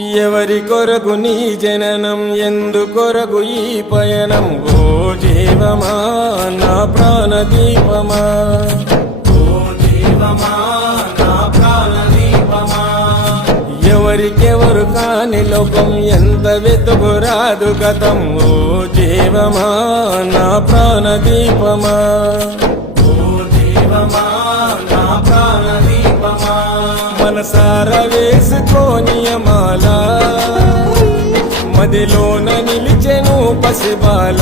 ఎవరి కొరకు నీ జననం, ఎందు కొరకు ఈ పయనం? ఓ జీవమా నా ప్రాణదీపమా, ఓ జీవమా నా ప్రాణదీపమా. ఎవరికెవరు కాని లోకం, ఎంత వెతుకురాదు గతం. ఓ జీవమా నా ప్రాణదీపమా, ఓ జీవమా నా ప్రాణదీపమా. మనసార వేసుకోనియమాల, మదిలోన నిలిచెను పసిబాల.